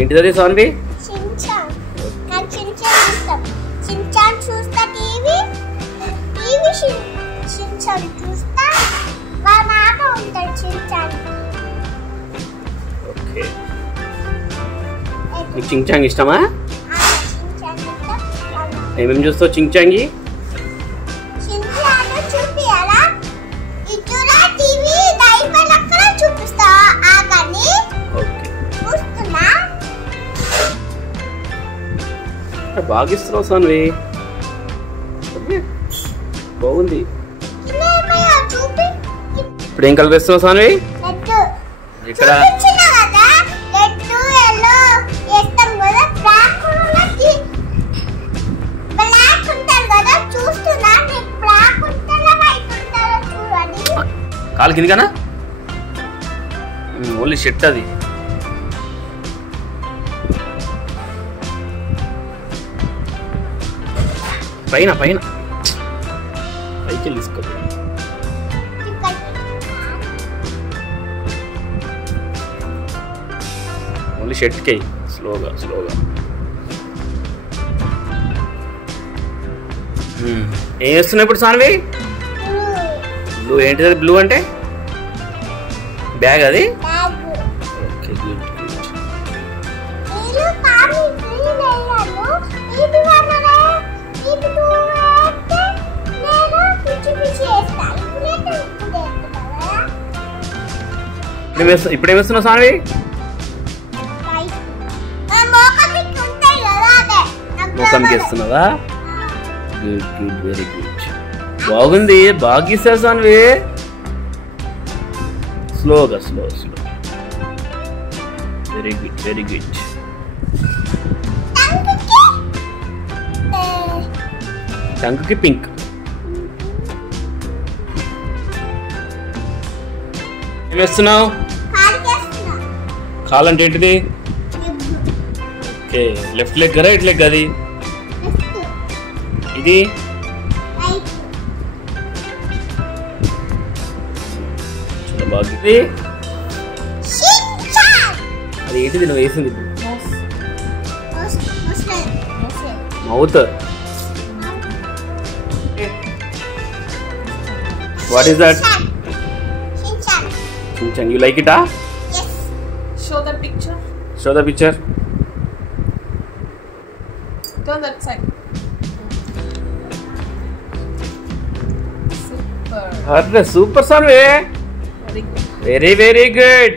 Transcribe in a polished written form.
ఏంటిది సాన్వి? షిన్చాన్. నాకు షిన్చాన్ ఇష్టం. షిన్చాన్ చూస్తా టీవీ షిన్చాన్ చూస్తా. మా నాన్న ఉంటాడు షిన్చాన్. ఓకే. నీకు చించాంగ్ ఇష్టమా? షిన్చాన్ ఇష్టం. ఏమేమి చూస్తావు చించాంగి? షిన్చాన్ చూపియాలా? ఇటురా టీవీ డైపర్ అక్కడ చూపిస్తా ఆగని. ఓకే. చూస్తున్నా. బాగా ఇస్తున్నావు సాన్వి. బాగుంది. ఇప్పుడు ఏం కలిపిస్తున్నావు సాన్వి? ఇక్కడ కాలు కిందికనా? ఓన్లీ షర్ట్ అది. పైన పైన పైకి తీసుకో. ఓన్లీ షర్ట్కి స్లోగా స్లోగా. ఏం చేస్తున్నావు ఇప్పుడు సాన్వి? బ్లూ ఏంటిది? బ్లూ అంటే బ్యాగ్ అది. Okay good good. ఇప్పుడు ఏమేస్తున్నావు సాన్వి? ముఖంకి వేస్తున్నావా? Good good very good. బాగుంది. బాగా గీసావు సాన్వి. స్లోగా slow slow. Very good very good. టంకుకి పింక్. ఏం వేస్తున్నావు? కాలంటే ఏంటిది? Okay. Left leg right leg అది. ఇది చాలా బాగుంది. అది ఏంటిది నువ్వు వేసింది? Mouth. What is that? Shinchan. You like it, huh? Yes. Show the picture. Show the picture. Turn that side. Super. Arre, super Sanve. Very good. Very, very good.